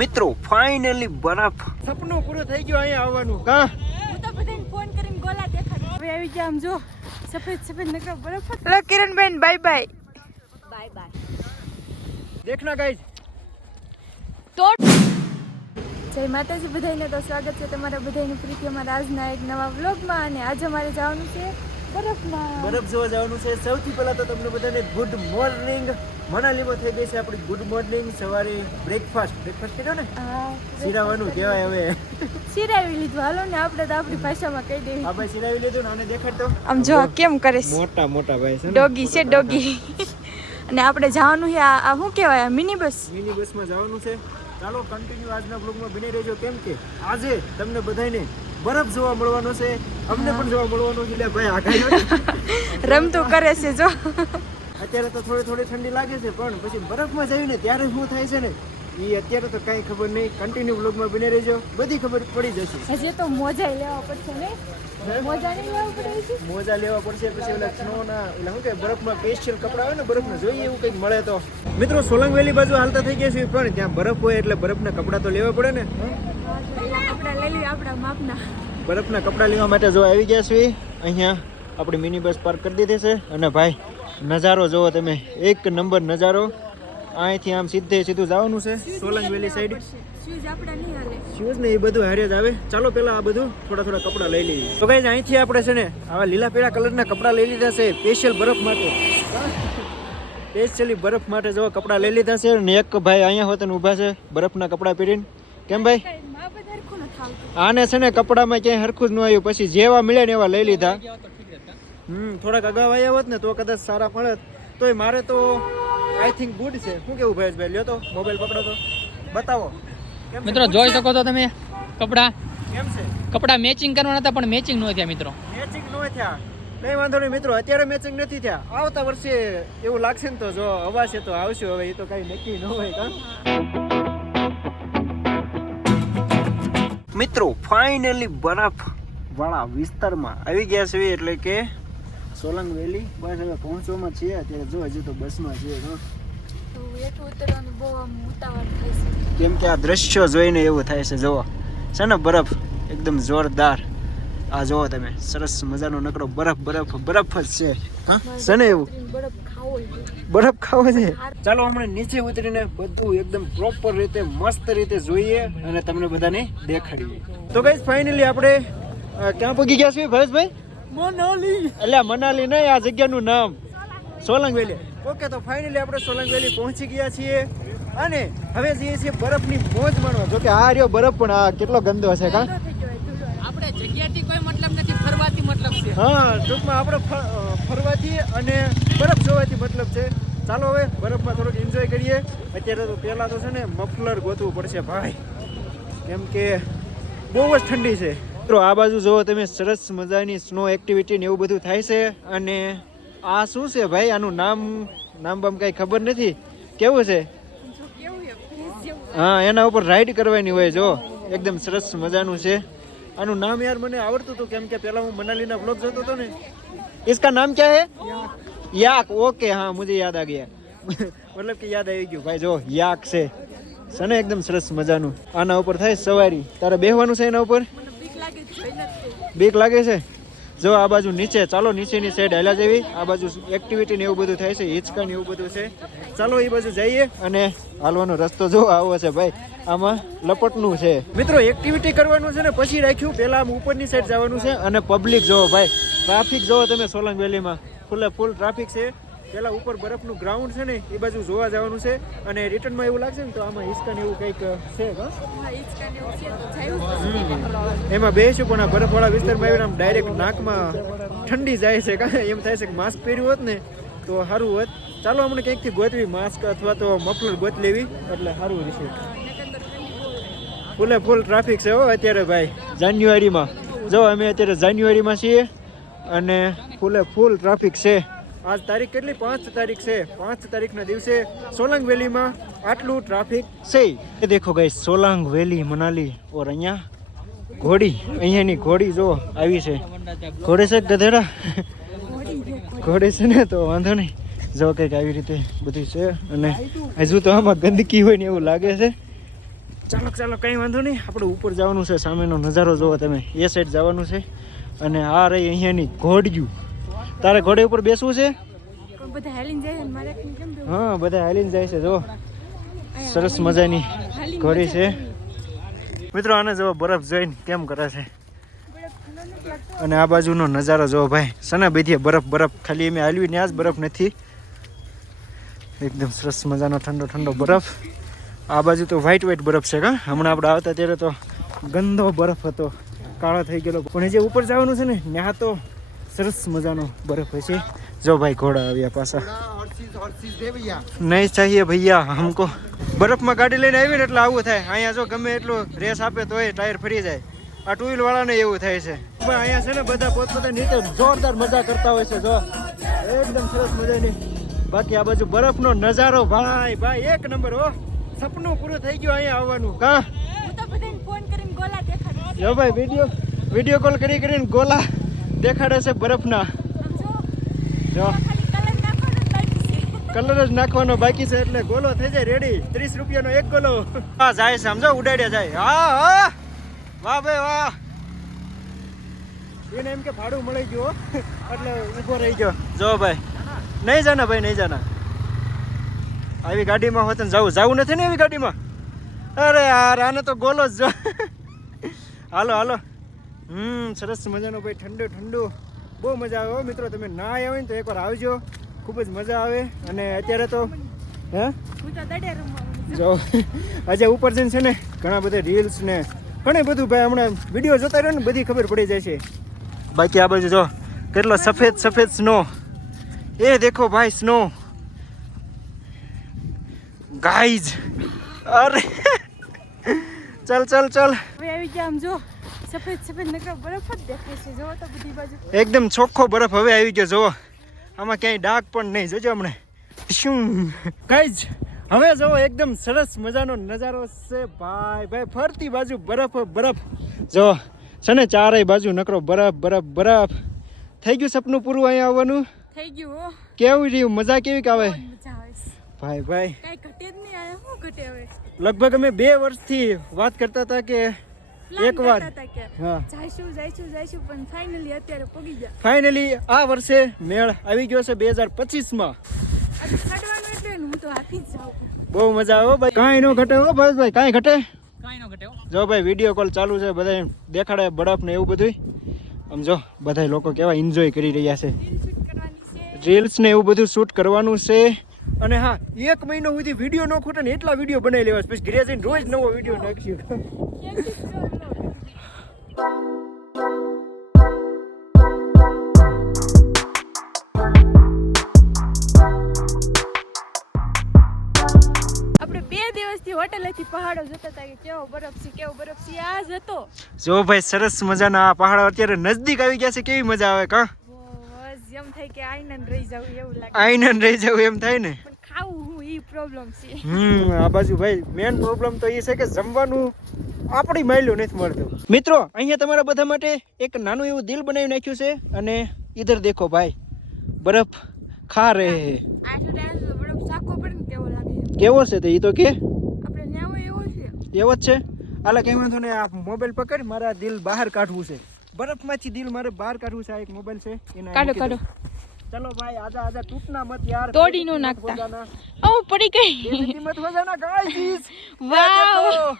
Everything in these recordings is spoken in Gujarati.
મિત્રો ફાઇનલી બરફ. સપનું પૂરું થઈ ગયું અહીંયા આવવાનું. કા હું તો બધાને ફોન કરીને ગોલા દેખાડી. હવે આવી ગયા આમ જો સફેદ સફેદ નકરો બરફ hello Kiranben bye bye bye bye દેખના guys તો જય માતાજી બધાને તો સ્વાગત છે તમારા બધાની પ્રીતિ અમારા આજના એક નવા વ્લોગમાં અને આજે અમારે જવાનું છે બરફમાં. બરફ જોવા જવાનું છે. સૌથી પહેલા તો તમને બધાને ગુડ મોર્નિંગ મનાલીમાં થઈ ગઈ છે આપણી ગુડ મોર્નિંગ સવારે બ્રેકફાસ્ટ બ્રેકફાસ્ટ કર્યો ને? હા કહેવાય હવે. સિરાવી લીધું. હાલો ને આપણે તો આપણી ભાષામાં કહી આ દેવી ભાઈ શીરાવી લીધું ને? આને દેખાડતો? આમ જો કેમ કરે છે? મોટા મોટા ભાઈ છે ડોગી છે ડોગી. અને આપણે જવાનું છે આ આ શું કહેવાય? મિની બસ મિની બસમાં જવાનું છે. ચાલો કન્ટિન્યુ આજના બ્લોગમાં બની રહેજો. કેમ કે આજે તમને બધાને બરફ જોવા મળવાનો છે. અમને પણ જોવા મળવાનો છે. એટલે ભાઈ આગાહી રમતું કરે છે જો. અત્યારે તો થોડી થોડી ઠંડી લાગે છે પણ પછી બરફમાં જઈને ત્યારે શું થાય છે ને એ અત્યારે તો કાંઈ ખબર નહીં. કન્ટિન્યુ બ્લોગમાં બની રહેજો. બધી ખબર પડી જશે. હજી તો મોજા લેવા પડશે ને? મોજા લેવા મોજા લેવા પડશે પછી ઓલા સ્નોના એટલે શું કે બરફમાં સ્પેશિયલ કપડા હોય ને બરફના જોઈએ એવું કંઈક મળે તો. મિત્રો સોલંગ વેલી બાજુ હાલતા થઈ ગયા છે પણ ત્યાં બરફ હોય એટલે બરફના કપડાં તો લેવા પડે ને. આપણે લઈ લઈએ આપણા માપના. બરફના કપડાં લેવા માટે જો આવી ગયા છીએ. અહીંયા આપણી મિની બસ પાર્ક કરી દીધી છે. અને ભાઈ નજારો જોવો તમે. એક નંબર નજારો. અહીંથી આમ સીધે સીધું જવાનું છે. સોલંગ વેલી સાઈડ શૂઝ ને એ બધું હારે જ આવે. ચાલો પેલા આ બધું થોડા થોડા કપડાં લઈ લઈએ. તો કઈ અહીંથી આપણે છે ને આવા લીલા પીળા કલરના કપડાં લઈ લીધા છે સ્પેશિયલ બરફ માટે. સ્પેશિયલી બરફ માટે જો કપડાં લઈ લીધા છે. ને એક ભાઈ અહીંયા હોત ને ઊભા છે બરફના કપડાં પહેરીને. કેમ ભાઈ? આને છે ને કપડામાં ક્યાંય હરખું જ ન આવ્યું. પછી જેવા મળે ને એવા લઈ લીધા. હમ થોડાક અગાઉ આવ્યા હોત ને તો કદાચ સારા મળત તોય મારે તો આઈ થિંક ગુડ છે. શું કેવું ભાઈ ભાઈ લ્યો તો મોબાઈલ પકડો તો. બતાવો. મિત્રો જોઈ શકો છો તમે કપડા. કેમ છે? કપડા મેચિંગ કરવાના હતા પણ મેચિંગ ન થયા મિત્રો. મેચિંગ ન થયા. નહીં વાંધો નહીં મિત્રો. અત્યારે મેચિંગ નથી થયા. આવતા વર્ષે એવું લાગશે ને તો જો અવાજ છે તો આવશે. હવે એ તો કઈ નક્કી ન હોય કા? મિત્રો ફાઇનલી બરફ વાળા વિસ્તારમાં આવી ગયા છે એટલે કે સોલંગ વેલી બસ હવે પહોંચવામાં છીએ. અત્યારે જો હજી તો બસમાં છીએ. કેમ કે આ દ્રશ્યો જોઈને એવું થાય છે. જુઓ. છે ને બરફ એકદમ જોરદાર. આ જુઓ તમે સરસ મજાનો નકરો બરફ બરફ બરફ જ છે. છે ને એવું? બરફ ખાવો છે? બરફ ખાવો છે ચાલો હમણાં નીચે ઉતરીને બધું એકદમ પ્રોપર રીતે મસ્ત રીતે જોઈએ અને તમને બધાને દેખાડીએ. તો ગઈસ ફાઇનલી આપણે ક્યાં પહોંચી ગયા છીએ ભરેશભાઈ મનાલી. એટલે મનાલી નહીં આ જગ્યાનું નામ. સોલંગ વેલી. ઓકે તો ફાઇનલી આપણે સોલંગ વેલી પહોંચી ગયા છીએ અને હવે જઈએ છીએ બરફની મોજ માણવા. જોકે આ રહ્યો બરફ પણ આ કેટલો ગંદો છે કા ધૂળો થઈ ગયો હોય, ધૂળો. આપણે જગ્યાથી કોઈ મતલબ નથી ફરવાથી મતલબ છે. હા ટૂંકમાં આપણે ફરવાથી અને બરફ જોવાથી મતલબ છે. ચાલો હવે બરફમાં થોડુંક એન્જોય કરીએ. અત્યારે તો પહેલાં તો છે ને મફલર ગોતવું પડશે ભાઈ. કેમ કે બહુ જ ઠંડી છે. મિત્રો આ બાજુ જુઓ તમે સરસ મજાની સ્નો એક્ટિવિટી ને એવું બધું થાય છે. અને આ શું છે ભાઈ? આનું નામ નામ બામ કાંઈ ખબર નથી? કેવું છે. હા એના ઉપર રાઈડ કરવાની હોય જો. એકદમ સરસ મજાનું છે. આનું નામ યાર મને આવડતું હતું કેમ કે પહેલા હું મનાલીના બ્લોગ જોતો હતો ને. इसका નામ क्या હે? યાક ઓકે હા मुझे યાદ आ गया મતલબ કે યાદ આવી ગયું. ભાઈ જો યાક છે. છે ને એકદમ સરસ મજાનું. આના ઉપર થાય સવારી. તારે બેહવાનું છે એના ઉપર? બીક લાગે છે? જો આ બાજુ નીચે, ચાલો નીચેની સાઈડ હાલ્યા જેવી, આ બાજુ એક્ટિવિટી ને એવું બધું થાય છે, હિંચકા ને એવું બધું છે. ચાલો એ બાજુ જઈએ અને હાલવાનો રસ્તો જો આવો છે ભાઈ, આમાં લપટનું છે. મિત્રો એક્ટિવિટી કરવાનું છે ને પછી રાખ્યું પહેલાં આમ ઉપરની સાઈડ જવાનું છે અને પબ્લિક જોવો ભાઈ ટ્રાફિક જોવો તમે સોલંગ વેલીમાં ફૂલે ફૂલ ટ્રાફિક છે. પેલા ઉપર બરફનું ગ્રાઉન્ડ છે ને એ બાજુ જોવા જવાનું છે. અને રિટર્નમાં એવું લાગશે ને તો આમાં હિસ્કાન એવું કંઈક છે. એમાં બેસ્યું પણ આ બરફવાળા વિસ્તારમાં આવીને આમ ડાયરેક્ટ નાકમાં ઠંડી જાય છે કારણ એમ થાય છે કે માસ્ક પહેર્યું હોત ને તો સારું હોત. ચાલો હમણાં કંઈકથી ગોતવી માસ્ક અથવા તો મફલર ગોત લેવી એટલે સારું રહેશે. ફૂલે ફૂલ ટ્રાફિક છે હો અત્યારે ભાઈ જાન્યુઆરીમાં. જો અમે અત્યારે જાન્યુઆરીમાં છીએ અને ફૂલે ફૂલ ટ્રાફિક છે. આજ તારીખ કેટલી? પાંચ તારીખ છે. પાંચ તારીખના દિવસે સોલંગ વેલીમાં આટલું ટ્રાફિક છે. એ દેખો ગઈ સોલંગ વેલી મનાલી ઓર અહીંયા ઘોડી, અહીંયાની ઘોડી જો આવી છે. ઘોડે છે ગધેડા? ઘોડે છે ને તો વાંધો નહીં. જો કંઈક આવી રીતે બધું છે અને હજુ તો આમાં ગંદકી હોય ને એવું લાગે છે. ચાલો ચાલો, કંઈ વાંધો નહીં. આપણે ઉપર જવાનું છે. સામેનો નજારો જોવો તમે. એ સાઈડ જવાનું છે. અને આ રહી અહીંયાની ઘોડિયું. તારે ઘોડે ઉપર બેસવું છે? બધા હા બધા હાલીને જાય છે જો. સરસ મજાની ઘોડી છે. મિત્રો આને જો બરફ જોઈને કેમ કરે છે? અને આ બાજુનો નજારો જો ભાઈ સના બેધીએ બરફ બરફ ખાલી અમે હાલવી ત્યાં જ બરફ નથી. એકદમ સરસ મજાનો ઠંડો ઠંડો બરફ. આ બાજુ તો વ્હાઈટ વ્હાઈટ બરફ છે કા? હમણાં આપણે આવતા ત્યારે તો ગંદો બરફ હતો કાળો થઈ ગયેલો. પણ જે ઉપર જવાનું છે ને ત્યાં તો સરસ મજાનો બરફ હોય છે. જો ભાઈ ઘોડા આવ્યા પાછા. નહીં ચાહીએ ભૈયા હમકો. બરફમાં ગાડી લઈને આવી ને એટલે આવું થાય. અહીંયા જો ગમે એટલું રેસ આપે તોય ટાયર ફરી જાય. આ ટુ વ્હીલ વાળાને એવું થાય છે. પણ અહીંયા છે ને બધા પોતપોતાની રીતે જોરદાર મજા કરતા હોય છે જો. એકદમ સરસ મજાની. બાકી આ બાજુ બરફનો નજારો ભાઈ ભાઈ એક નંબર હો. સપનું પૂરું થઈ ગયું અહીંયા આવવાનું. કા હું તો બધાને ફોન કરીને ગોલા દેખાડું. જો ભાઈ વીડિયો વીડિયો કોલ કરી કરીને ગોલા. દેખાડે છે બરફના. જો. કલર જ નાખવાનો બાકી છે એટલે ગોલો થઈ જાય રેડી ત્રીસ રૂપિયાનો એક ગોલો. હા, જાય સમજો ઉડાડ્યા જાય. હા હા. વાહ ભાઈ, વાહ. એને એમ કે ભાડું મળી ગયું. એટલે ઊભો રહી ગયો. જો ભાઈ. નહીં જાના ભાઈ, નહીં જાના. આવી ગાડીમાં હોત ને જવું. જવું નથી ને એવી ગાડીમાં? અરે યાર, આને તો ગોલો જ જો. હાલો હાલો. હમ સરસ મજાનો ભાઈ ઠંડુ ઠંડુ. બહુ મજા આવે હો મિત્રો તમે ના આવ્યા હોય ને તો એકવાર આવજો. ખૂબ જ મજા આવે. અને અત્યારે તો હે. જો આજે ઉપર જઈને છે ને ઘણા બધા રીલ્સ ને ઘણે બધું ભાઈ હમણાં વીડિયો જોતા રહ્યો ને બધી ખબર પડી જાય છે. બાકી આ બાજુ જો કેટલો સફેદ સફેદ સ્નો એ દેખો ભાઈ સ્નો ગાઈઝ અરે ચલ ચલ ચલ. આવી ગયા આમ જો. સફેદ સફેદ નકરો બરફ જ દેખાય છે. જો તો બધી બાજુ. એકદમ ચોખ્ખો બરફ હવે આવી ગયો જુઓ આમાં ક્યાંય ડાઘ પણ નહીં જોજો હમણે. શું? ગાઈઝ હવે જુઓ એકદમ સરસ મજાનો નજારો છે. ભાઈ ભાઈ ફરતી બાજુ બરફ બરફ. જો છે ને ચારેય બાજુ નકરો બરફ બરફ બરફ. થઈ ગયું સપનું પૂરું અહીંયા આવવાનું? થઈ ગયું હો. કેવું રહ્યું? મજા કેવી કે આવે? ભાઈ ભાઈ. કાંઈ ઘટે જ નહીં લગભગ અમે બે વર્ષથી વાત કરતા હતા કે એકવાર. કરતા હતા કે હા. જાઈશું જાઈશું જાઈશું પણ ફાઇનલી અત્યારે પગી ગયા. ફાઇનલી આ વર્ષે મેળ આવી ગયો છે બે હજાર પચીસમાં. આજે એટલે હું તો હાથી જ જાઉં. બહુ મજા આવે હો ભાઈ. કાંઈ ન ઘટે હો ભાઈ કાંઈ ઘટે? કાંઈ ન ઘટે જો ભાઈ વીડિયો કોલ ચાલુ છે બધા દેખાડે બરફ ને એવું બધું આમ જો બધા લોકો કેવા એન્જોય કરી રહ્યા છે. રીલ્સ ને એવું બધું શૂટ કરવાનું છે. અને હા એક મહિનો સુધી વીડિયો ન ખૂટે ને એટલા વીડિયો બનાવી લેવા પછી ઘરે જઈને રોજ નવો વીડિયો નાખશું હોટેલેથી પહાડો જોતા હતા કે કેવો બરફ છે કેવો બરફ છે આ જ હતો. જો ભાઈ સરસ મજાના આ પહાડો અત્યારે નજદીક આવી ગયા છે કેવી મજા આવે કા? એમ થાય કે આઈને રહી જાવ એવું લાગે. રહી જવું એમ થાય ને? ઈ પ્રોબ્લેમ છે. હમ આ બાજુ ભાઈ મેન પ્રોબ્લેમ તો એ છે કે જમવાનું આપણી માયલું નથી મળતું. મિત્રો અહીંયા તમારા બધા માટે એક નાનું એવું દિલ બનાવી નાખ્યું છે અને ઈધર દેખો ભાઈ બરફ ખા રહે હે કેવો છે. તે એ તો કે? એવો જ છે? આલા કઈ વાંધો આ મોબાઈલ પકડ મારા દિલ બહાર કાઢવું છે. બરફમાંથી દિલ મારે બહાર કાઢવું છે આ એક મોબાઈલ છે એના કાઢો, દો. ચલો ભાઈ આજા આજા તૂટના મત યાર. તોડી નો નાખતા. ઓ પડી ગઈ. કિંમત હો જાના ગાઈસ વાવ.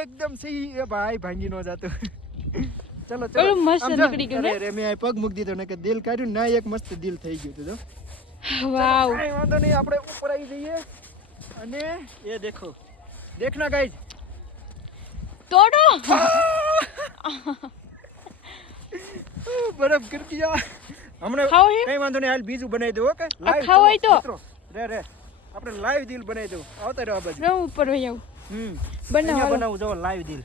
એકદમ સહી. ભાઈ ભાંગી નો જાતો. ચલો ચલો. મસ્ત નીકળી ગયું અરે મેં આ પગ મૂક દીધો ને કે દિલ કાઢ્યું ના એક મસ્ત દિલ થઈ ગયું તો વાવ. કઈ વાંધો નહીં આપણે ઉપર આવી જઈએ. અને એ દેખો. દેખ ના ગાઈસ તોડો. બરફ ગિર ગયા હમણાં ખાવો હે? કઈ વાંધો નહીં હાલ બીજું બનાવી દઉં ઓકે લાઈવ ખાવ હોય તો? રે રે. આપણે લાઈવ દિલ બનાવી દઉં. આવતા રહો બાજુ. રમ ઉપર વઈ આવું. હમ. બનાવો બનાવું જો લાઈવ દિલ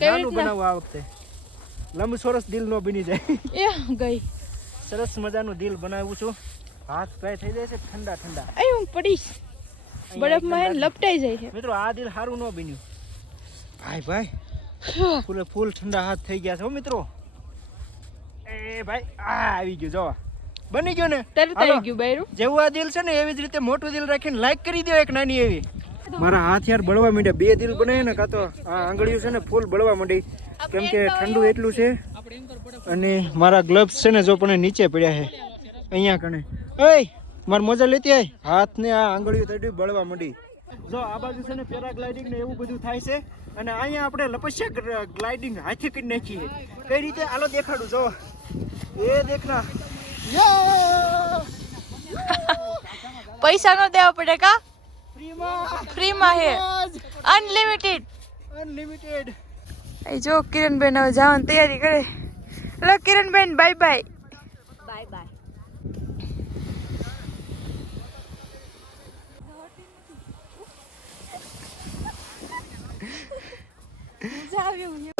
નાનું બનાવું આ વખતે. લંબ સોરસ દિલ નો બની જાય. એ ગઈ. સરસ મજાનું દિલ બનાવું છું. હાથ પાય થઈ જાય છે ઠંડા ઠંડા. અય હું પડીશ. બરફમાં હે લપટાઈ જાય છે. મિત્રો આ દિલ સારું ન બન્યું. ભાઈ ભાઈ ફૂલે ફૂલ ઠંડા હાથ થઈ ગયા છે હો મિત્રો. એ ભાઈ આ આવી ગયું જો બની ગયો ને? તરત. આવી ગયું બૈરું. જેવું આ દિલ છે ને એવી જ રીતે મોટું દિલ રાખીને લાઈક કરી દો એક નાની એવી. મારા હાથ યાર બળવા માંડ્યા. બે દિલ બને ને કાં તો આ આંગળીઓ છે ને ફૂલ બળવા માંડી. કેમ કે ઠંડુ એટલું છે. અને મારા ગ્લવ્સ છે ને જો પણ નીચે પડ્યા છે. અહીંયા કણે. એય માર મોજા લેતી આય. હાથ ને આ આંગળીઓ તડી બળવા માંડી. જો આ બાજુ છે ને પેરાગ્લાઇડિંગ ને એવું બધું થાય છે. અને અહીંયા આપણે લપસ્યા ગ્લાઇડિંગ હાથે કરી નાખીએ. કઈ રીતે? આલો દેખાડું જો. એ દેખના. પૈસા નો દેવા પડે કા? ફ્રીમાં. ફ્રીમાં હે. અનલિમિટેડ અનલિમિટેડ એ જો કિરણબેન હવે જવાની તૈયારી કરે. Hello Kiranben bye bye bye Взяв його.